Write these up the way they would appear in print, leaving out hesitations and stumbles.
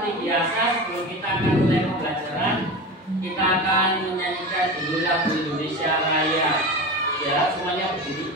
seperti biasa sebelum kita akan mulai pembelajaran, kita akan menyanyikan dulu lagu Indonesia Raya. Ya, semuanya berdiri.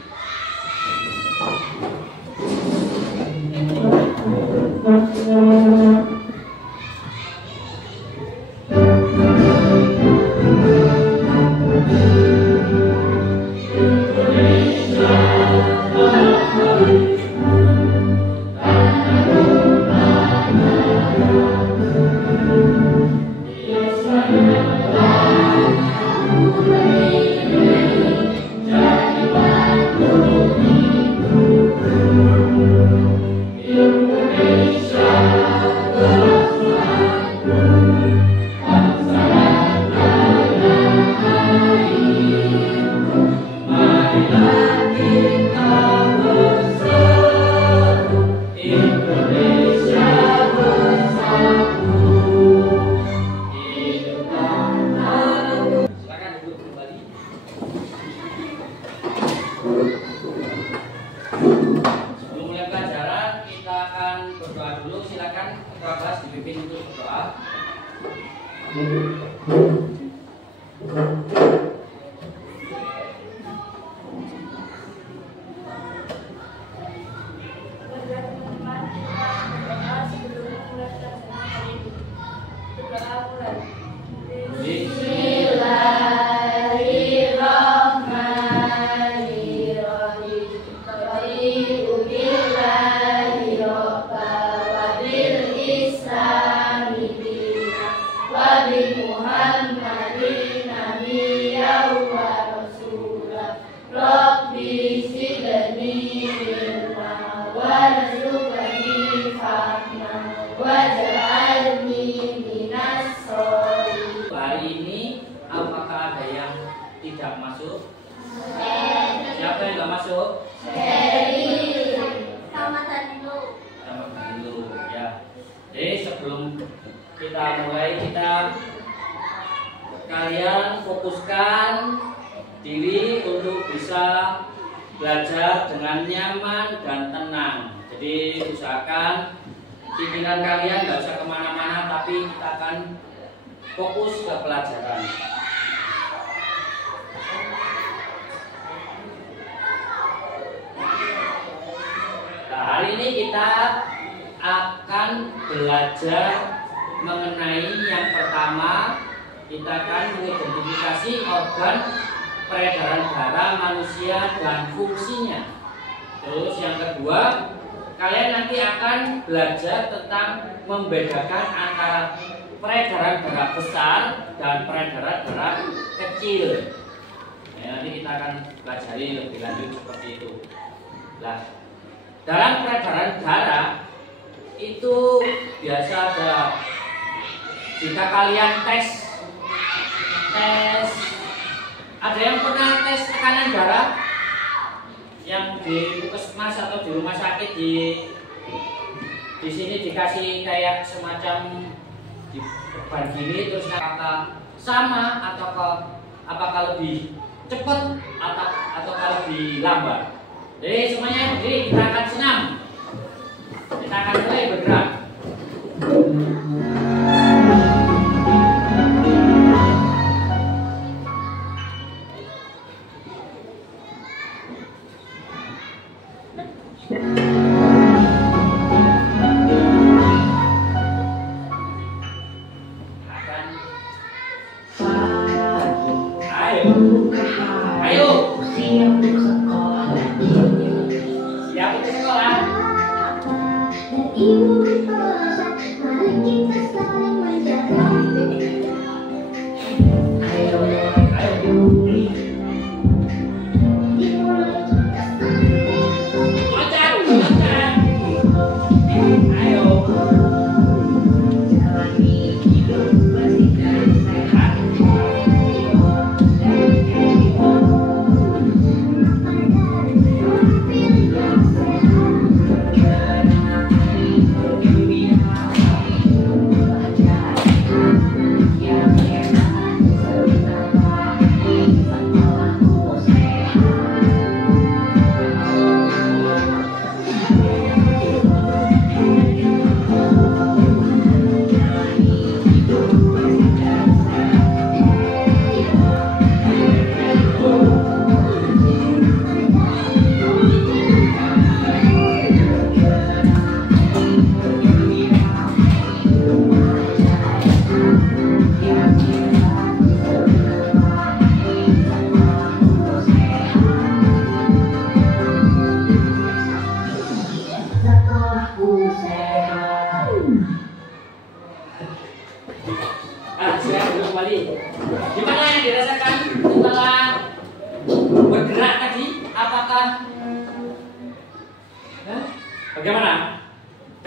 Kalian fokuskan diri untuk bisa belajar dengan nyaman dan tenang. Jadi usahakan pikiran kalian nggak usah kemana-mana, tapi kita akan fokus ke pelajaran. Nah, hari ini kita akan belajar mengenai yang pertama. Kita akan mengidentifikasi organ peredaran darah manusia dan fungsinya. Terus yang kedua, kalian nanti akan belajar tentang membedakan antara peredaran darah besar dan peredaran darah kecil. Nanti kita akan pelajari lebih lanjut seperti itu. Nah, dalam peredaran darah itu biasa ada, jika kalian tes, ada yang pernah tes tekanan darah yang di puskesmas atau di rumah sakit, di sini dikasih kayak semacam di beban gini, terus apakah sama apakah lebih cepat atau lebih lambat. Jadi semuanya berdiri, kita akan senam, kita akan mulai bergerak.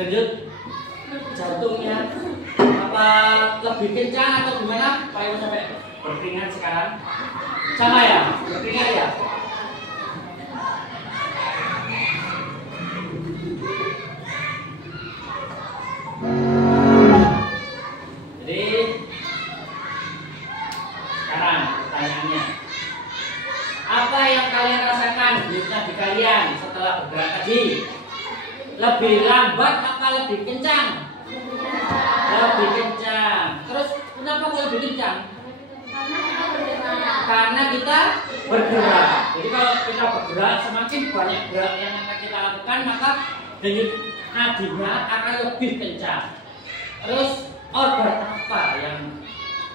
Lanjut, jantungnya apa lebih kencang atau gimana? Pak Ibu sampai berkeringat sekarang? Sama ya, berkeringat ya. Jadi sekarang pertanyaannya, apa yang kalian rasakan di nadi kalian setelah bergerak tadi? Lebih lambat apa lebih kencang? Lebih kencang. Terus kenapa kok lebih kencang? Karena kita bergerak. Jadi kalau kita bergerak, semakin banyak gerak yang akan kita lakukan, maka denyut nadinya akan lebih kencang. Terus organ apa yang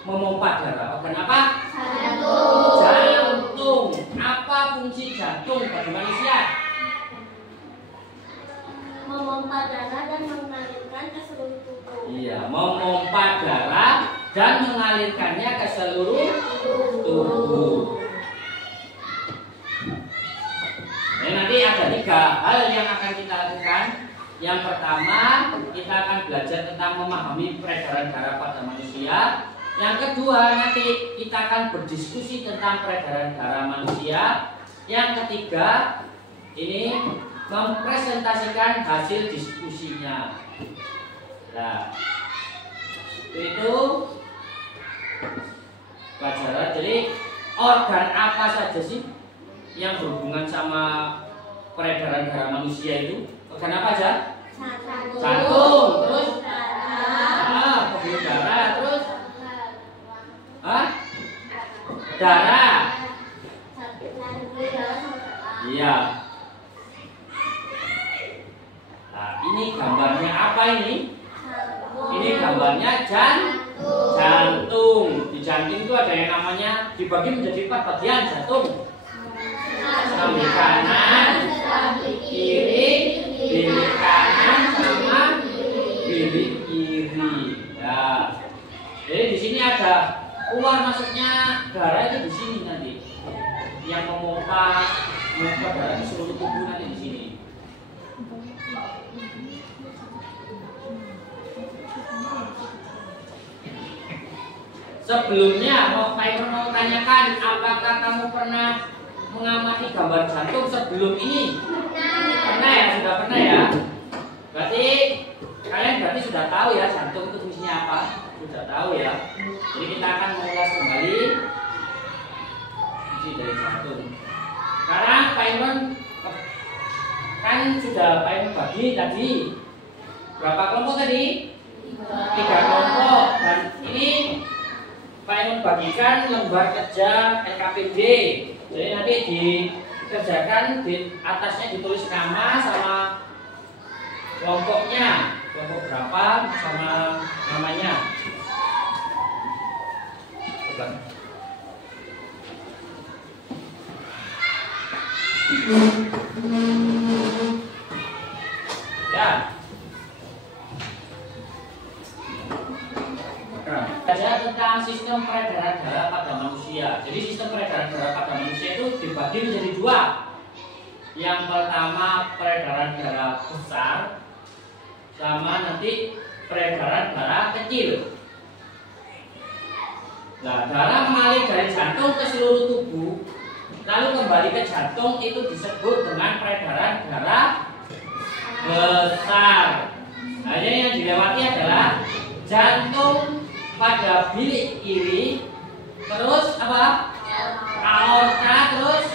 memompa darah? Organ apa? Jantung. Jantung. Apa fungsi jantung bagi manusia? Memompa darah dan mengalirkan ke seluruh tubuh. Iya, memompa darah dan mengalirkannya ke seluruh tubuh. Nah, nanti ada 3 hal yang akan kita lakukan. Yang pertama, kita akan belajar tentang memahami peredaran darah pada manusia. Yang kedua, nanti kita akan berdiskusi tentang peredaran darah manusia. Yang ketiga, ini mempresentasikan hasil diskusinya. Nah, itu pelajaran. Jadi organ apa saja sih yang berhubungan sama peredaran darah manusia itu? Organ apa aja? Jantung, terus pembuluh darah, terus darah. Iya. Nah, ini gambarnya apa ini? Ini gambarnya jantung. Di jantung itu ada yang namanya dibagi menjadi 4 bagian jantung. Sambil kanan, sambil kiri, bilik kanan sama bilik kiri. Ya. Jadi di sini ada keluar masuknya darah itu di sini nanti. Yang memompa darah di seluruh tubuh nanti di sini. Sebelumnya mau tanyakan, apakah kamu pernah mengamati gambar jantung sebelum ini? Pernah ya, sudah pernah ya. Berarti kalian sudah tahu ya jantung itu fungsinya apa? Sudah tahu ya. Jadi kita akan mengulas kembali fungsi dari jantung. Sekarang Pak Imron kan sudah Pak Imron bagi tadi berapa kelompok tadi? 3 kelompok. Dan ini Pak Imron bagikan lembar kerja LKPD. Jadi nanti dikerjakan, di atasnya ditulis nama sama kelompoknya, kelompok berapa sama namanya. Ya. Belajar tentang sistem peredaran darah pada manusia. Jadi sistem peredaran darah pada manusia itu dibagi menjadi 2. Yang pertama peredaran darah besar, sama nanti peredaran darah kecil. Nah, darah mengalir dari jantung ke seluruh tubuh, lalu kembali ke jantung, itu disebut dengan peredaran darah besar. Hanya yang dilewati adalah jantung pada bilik kiri, terus apa? Aorta, terus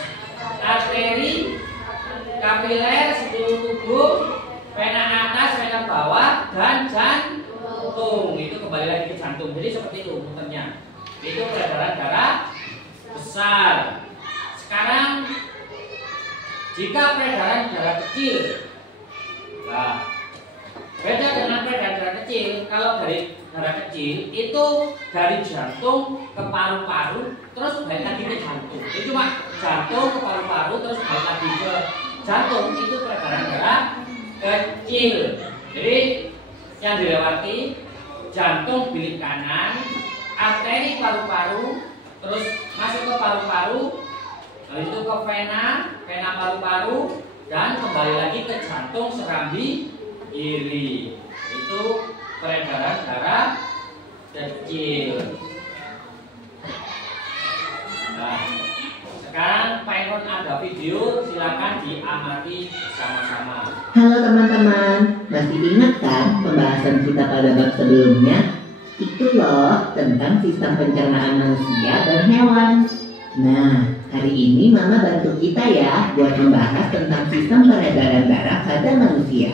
arteri, kapiler seluruh tubuh, vena atas, vena bawah, dan jantung. Itu kembali lagi ke jantung. Jadi seperti itu muternya. Itu peredaran darah besar. Sekarang jika peredaran darah kecil, nah, beda dengan peredaran darah kecil. Kalau dari darah kecil itu dari jantung ke paru-paru, terus balik lagi ke jantung. Itu cuma jantung ke paru-paru, terus balik lagi ke jantung. Itu peredaran darah kecil. Jadi yang dilewati jantung bilik kanan, arteri paru-paru, terus masuk ke paru-paru, lalu itu ke vena paru-paru, dan kembali lagi ke jantung serambi iri. Itu peredaran darah kecil. Nah, sekarang Pak Eron ada video, silakan diamati bersama-sama. Halo teman-teman, masih ingat kan pembahasan kita pada bab sebelumnya? Itu loh tentang sistem pencernaan manusia dan hewan. Nah, hari ini Mama bantu kita ya buat membahas tentang sistem peredaran darah pada manusia.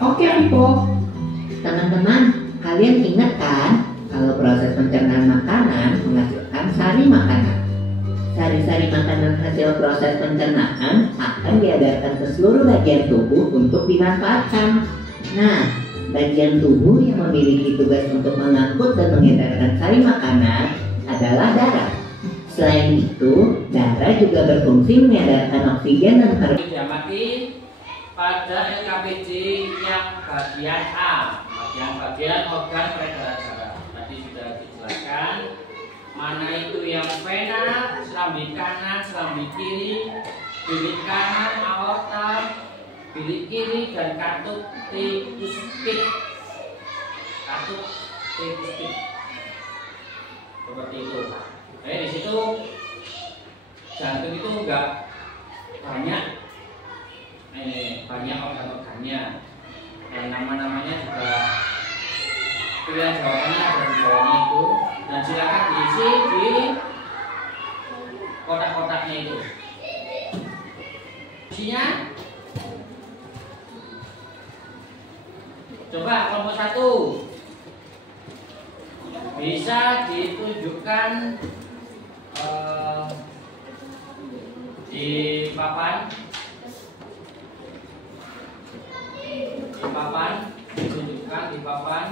Oke, Pipo. Teman-teman, kalian ingat kan kalau proses pencernaan makanan menghasilkan sari makanan. Sari-sari makanan hasil proses pencernaan akan diedarkan ke seluruh bagian tubuh untuk dimanfaatkan. Nah, bagian tubuh yang memiliki tugas untuk mengangkut dan mengedarkan sari makanan adalah darah. Selain itu, darah juga berfungsi mengedarkan oksigen dan karbon. Diamati pada LKPD yang bagian A, bagian organ peredaran darah. Tadi sudah dijelaskan mana itu yang vena, serambi kanan, serambi kiri, bilik kanan, aorta, bilik kiri, dan katup tricuspid. Katup tricuspid seperti itu. Di situ jantung itu enggak banyak organ-organnya, dan nama-namanya juga pilihan jawabannya ada di bawahnya itu, dan silakan diisi di kotak-kotaknya itu. Isinya coba kelompok 1 bisa ditunjukkan di papan, ditunjukkan di papan.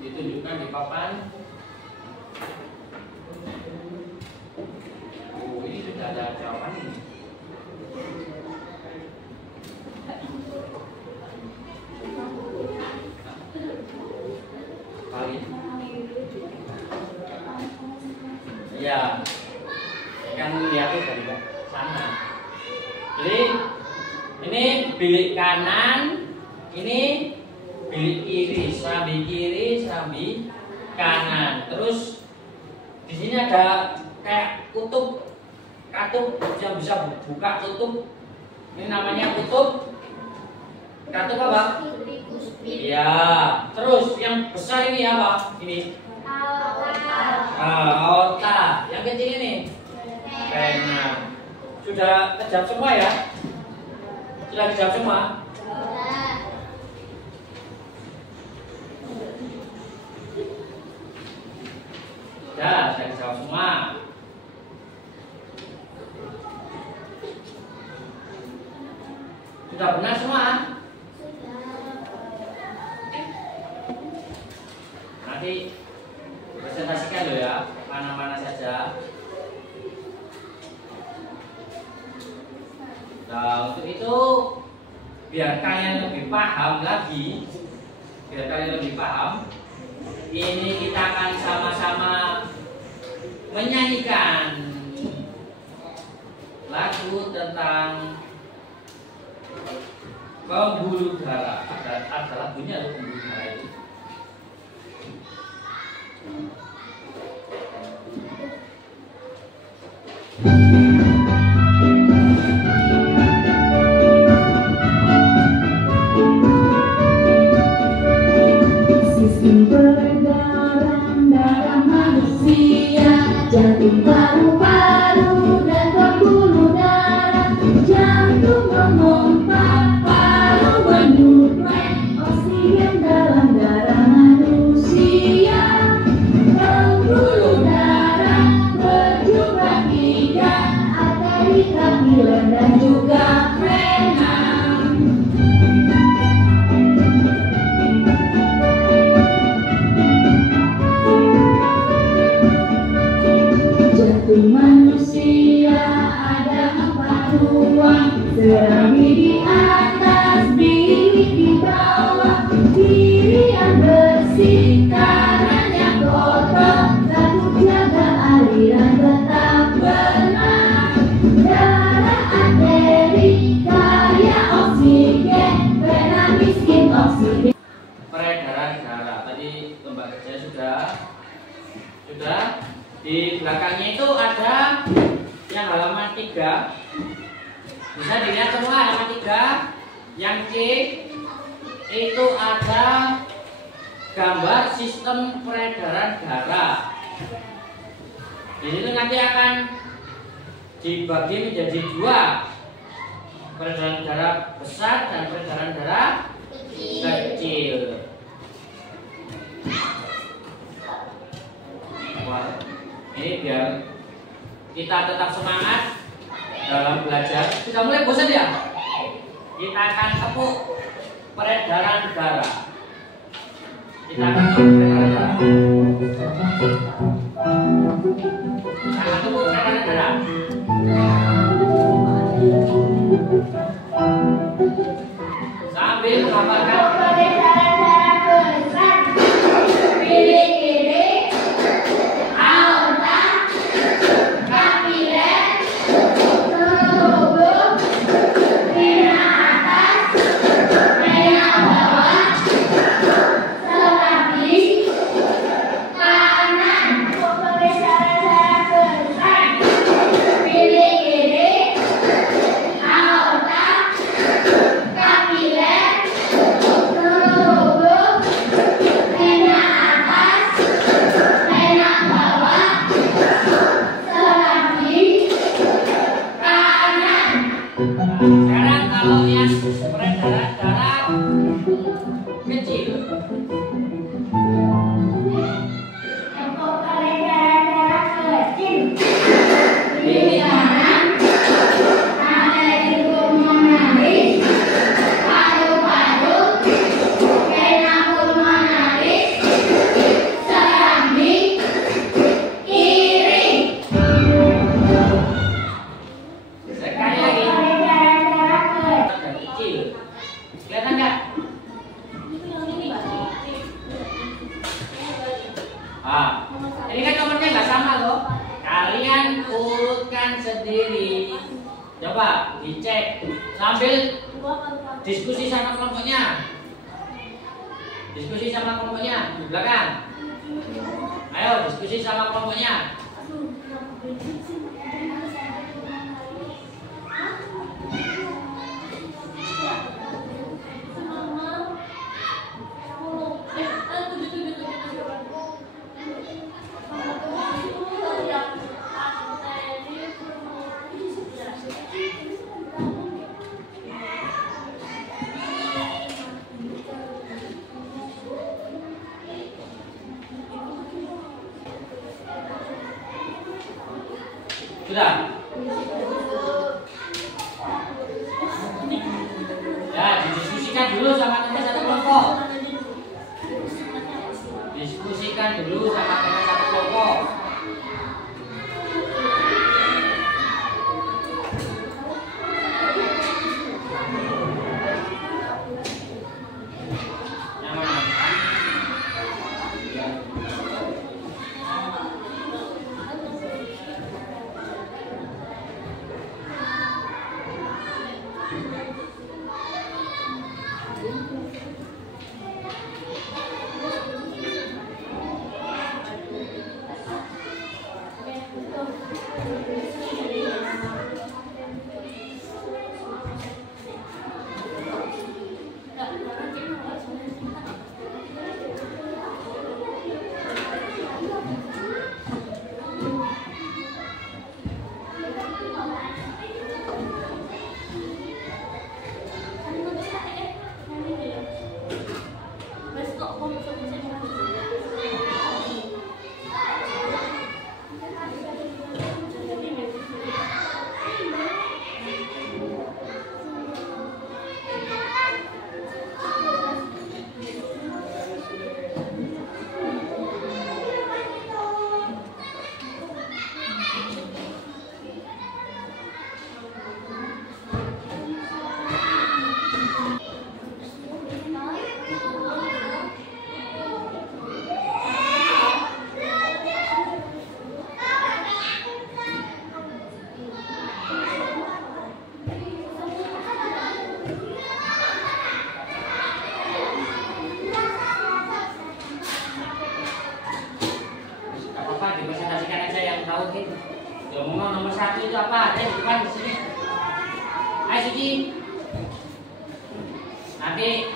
Ditunjukkan di papan. Oh, ini sudah ada jawaban ini. Ya, kan lihat dari sana. Jadi ini bilik kanan, ini bilik kiri, serambi kanan. Terus di sini ada kayak katup yang bisa buka tutup. Ini namanya katup apa? Ya. Terus yang besar ini apa? Ini aorta. Yang kecil ini vena. Sudah kejawab semua ya? Sudah kejawab semua? Sudah kejawab semua. Sudah benar semua? Nanti presentasikan loh ya, mana-mana saja. Nah, untuk itu biar kalian lebih paham lagi, ini kita akan sama-sama menyanyikan lagu tentang pembuluh darah. Ada lagunya loh, pembuluh darah itu. Sistem peredaran darah manusia, jantung, paru-paru, dan pembuluh darah. Jantung memompa, paru menyuplai oksigen dalam darah manusia. Pembuluh darah berjumlah 3, arteri, kapiler, dan juga vena. Jantung manusia ada 4 ruang, serambi di atas, bilik di bawah, kiri yang bersih, Sudah. Di belakangnya itu ada yang halaman 3. Bisa dilihat semua halaman 3. Yang C itu ada gambar sistem peredaran darah. Di situ nanti akan dibagi menjadi 2, peredaran darah besar dan peredaran darah kecil. Wah, ini biar kita tetap semangat dalam belajar. Sudah mulai bosan ya? Kita akan tepuk peredaran darah. Kita akan tepuk peredaran darah. Kita akan tepuk peredaran darah. Sambil menghafalkan sekarang kalau yang peredaran darah kecil. Di kanan ada jenggot menarik, paru-paru, vena pulmonaris, serambi, kiri. Sekali lagi. Kecil. Kelihatan nggak? Ah, ini kan nomornya nggak sama loh. Kalian urutkan sendiri. Coba dicek sambil diskusi sama kelompoknya. Diskusi sama kelompoknya di belakang. Ayo diskusi sama kelompoknya. Sudah? Ya, didiskusikan dulu sama teman satu kelompok. Diskusikan dulu sama teman satu kelompok. Yang mana? apa dipresentasikan aja yang tahu gitu. Ngomong nomor 1 itu apa? Ada di depan di sini. Ayo Suci. Nanti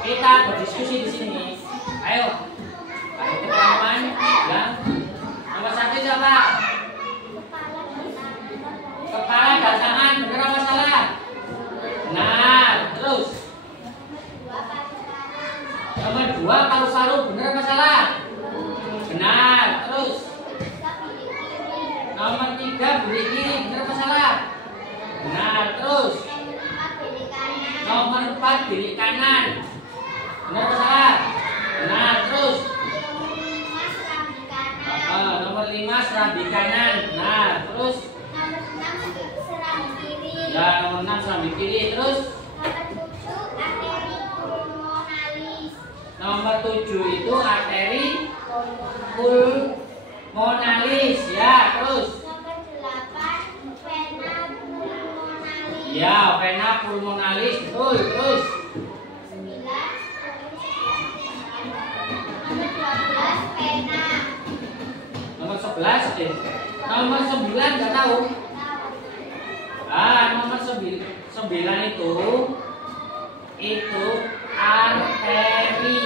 kita berdiskusi di sini. Ayo. Ayo teman-teman. Ya. Nomor 1 itu apa? Kepala dan tangan. Benar apa salah? Benar. Terus. Nomor 2 paru-paru. Benar apa salah? Benar. Terus. Nomor 3 bilik kiri. Benar apa salah? Benar. Terus. Nomor 4 bilik kanan. Benar apa salah? Benar. Terus. Nomor 5 serambi kanan. Benar. Terus. Ya, nomor 6 serambi kiri. Terus. Nomor 7 itu arteri pulmonalis. Ya, terus. Ya, vena pulmonalis. Betul. Terus. Nomor 11 deh. Nomor 9 nggak tahu. Nomor 9 itu arteri.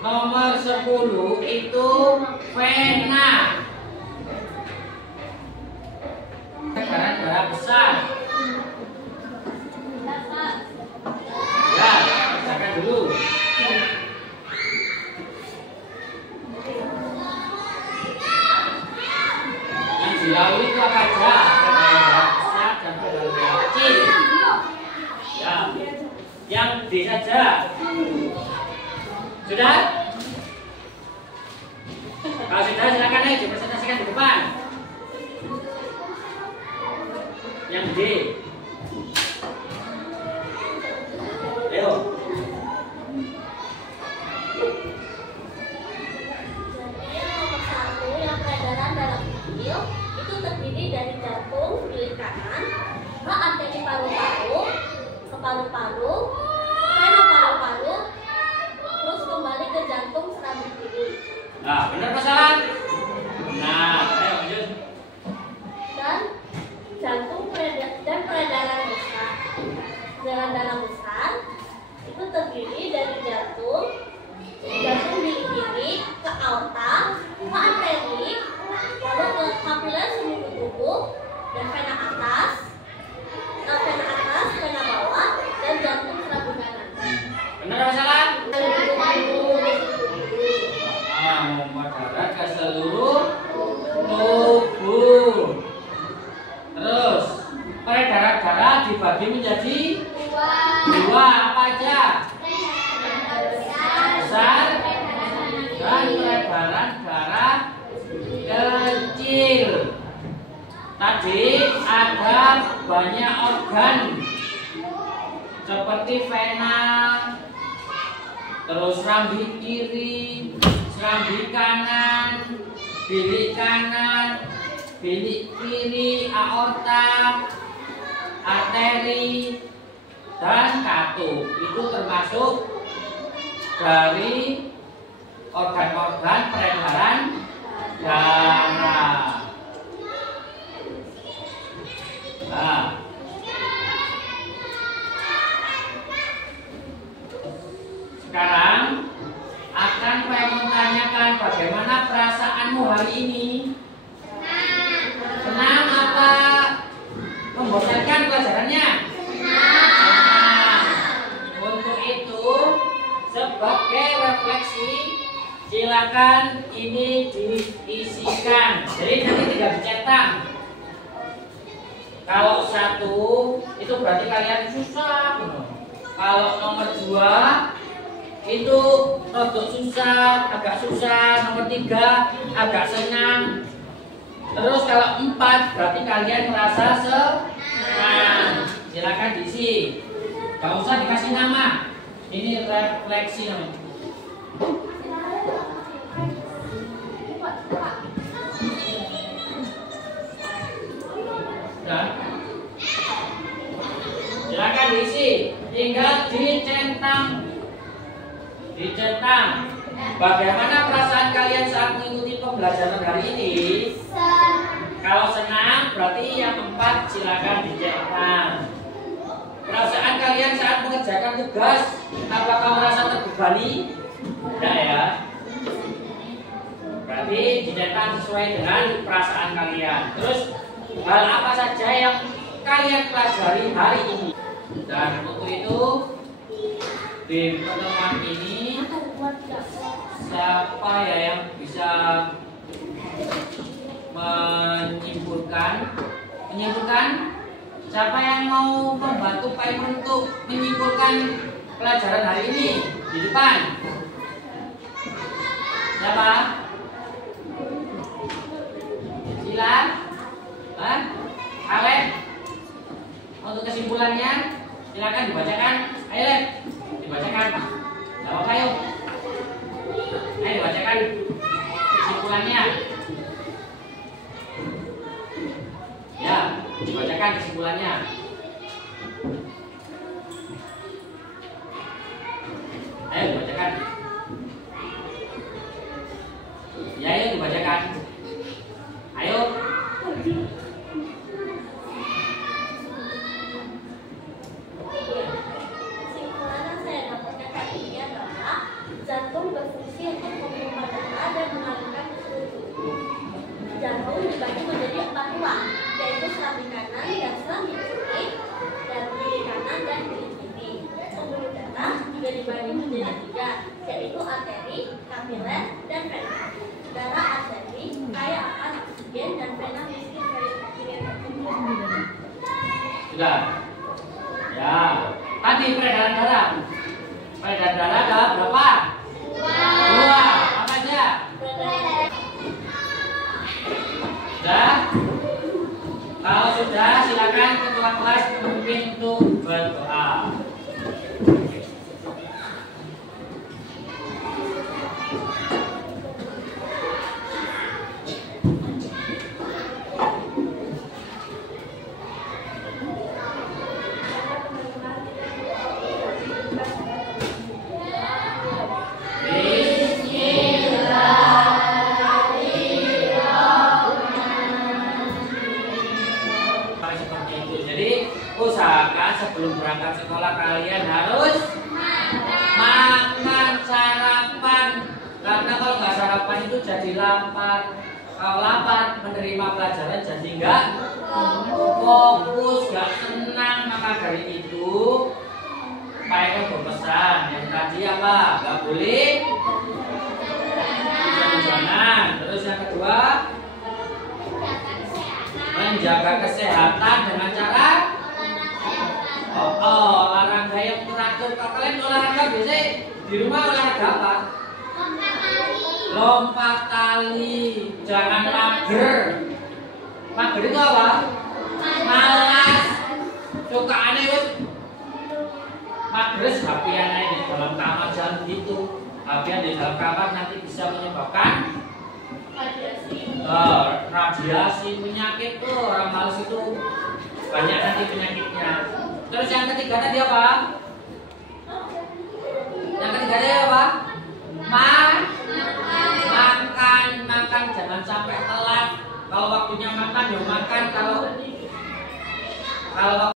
Nomor 10 itu vena. Darah besar. Ya, bacakan dulu. Yang dilalui itu apa aja? Darah besar dan darah kecil. Ya, yang D saja. Sudah? Kalau sudah silakan aja dipresentasikan di depan. Yang D. Ayo. Nomor 1 yang peredaran darah kecil itu terdiri dari jantung, bilik kanan, arteri paru-paru, paru-paru, vena paru-paru, terus kembali ke jantung serambi kiri. Nah, benar apa salah? Nah, ayo lanjut. Dan jantung dan peredaran besar. Peredaran darah besar itu terdiri dari jantung bilik kiri, ke aorta, ke arteri, lalu ke kapiler seluruh tubuh, dan vena atas, vena bawah, dan jantung serambi kanan. Benar apa salah? Darah ke seluruh tubuh. Terus peredaran darah dibagi menjadi dua apa aja? Besar dan peredaran darah kecil. Tadi ada banyak organ seperti vena, terus serambi kiri, serambi kanan, bilik kanan, bilik kiri, aorta, arteri, dan katup. Itu termasuk dari organ-organ peredaran darah. Nah, sekarang akan saya menanyakan bagaimana perasaanmu hari ini. Senang apa membosankan pelajarannya? Senang. Untuk itu, sebagai refleksi, silakan ini diisikan. Jadi nanti tidak dicetak. Kalau 1 itu berarti kalian susah. Kalau nomor 2 itu agak susah. Nomor 3 agak senang. Terus kalau 4 berarti kalian merasa senang. Silakan diisi. Gak usah dikasih nama. Ini refleksi namanya. Sudah. Silakan diisi, tinggal dicentang. Bagaimana perasaan kalian saat mengikuti pembelajaran hari ini? Kalau senang, berarti yang 4 silakan dicentang. Perasaan kalian saat mengerjakan tugas, apakah merasa terbebani? Tidak ya. Berarti dicentang sesuai dengan perasaan kalian. Terus hal apa saja yang kalian pelajari hari ini? Dan untuk itu di pertemuan ini siapa ya yang bisa menyimpulkan? Siapa yang mau membantu Pak Ibu untuk menyimpulkan pelajaran hari ini di depan? Siapa? Sila? Alek? Untuk kesimpulannya silakan dibacakan. Ayo Lek, dibacakan. Gak apa-apa yuk. Ayo dibacakan kesimpulannya. Ya, dibacakan kesimpulannya. Ayo dibacakan. Ya, ayo dibacakan. Ayo. Kesimpulan yang saya dapatkan hari ini adalah jantung berfungsi untuk memompa darah dan mengalirkan ke seluruh tubuh. Jantung dibagi menjadi 4 ruang, yaitu selang di kanan dan selang di kiri, dan kiri kanan dan kiri kiri. Pembuluh darah juga dibagi menjadi 3, yaitu arteri, kapiler, dan vena. Darah arteri kaya akan oksigen dan vena miskin dari oksigen. Sudah. Ya. Tadi peredaran darah. Peredaran darah ada berapa? 2. Apa aja? Sudah? Kalau sudah, silakan ketua kelas memimpin untuk berdoa. Seperti itu. Jadi usahakan sebelum berangkat sekolah kalian harus makan sarapan. Karena kalau nggak sarapan itu jadi lapar. Kalau lapar menerima pelajaran jadi nggak fokus, nggak tenang. Maka dari itu Pak Eko berpesan yang tadi apa? Nggak boleh hujan-hujanan. Terus yang kedua, menjaga kesehatan dengan cara olahraga yang teratur. Kalau kalian olahraga biasanya di rumah olahraga apa? Lompat tali. Jangan mager. Mager itu apa? Malas. Suka aneh wes. Mager HP-an di dalam kamar, jangan gitu. HP-an di dalam kamar nanti bisa menyebabkan radiasi penyakit tuh. Orang malas itu banyak nanti penyakitnya. Terus yang ketiga tadi apa? Yang ketiga tadi apa? Makan jangan sampai telat. Kalau waktunya makan ya makan. Kalau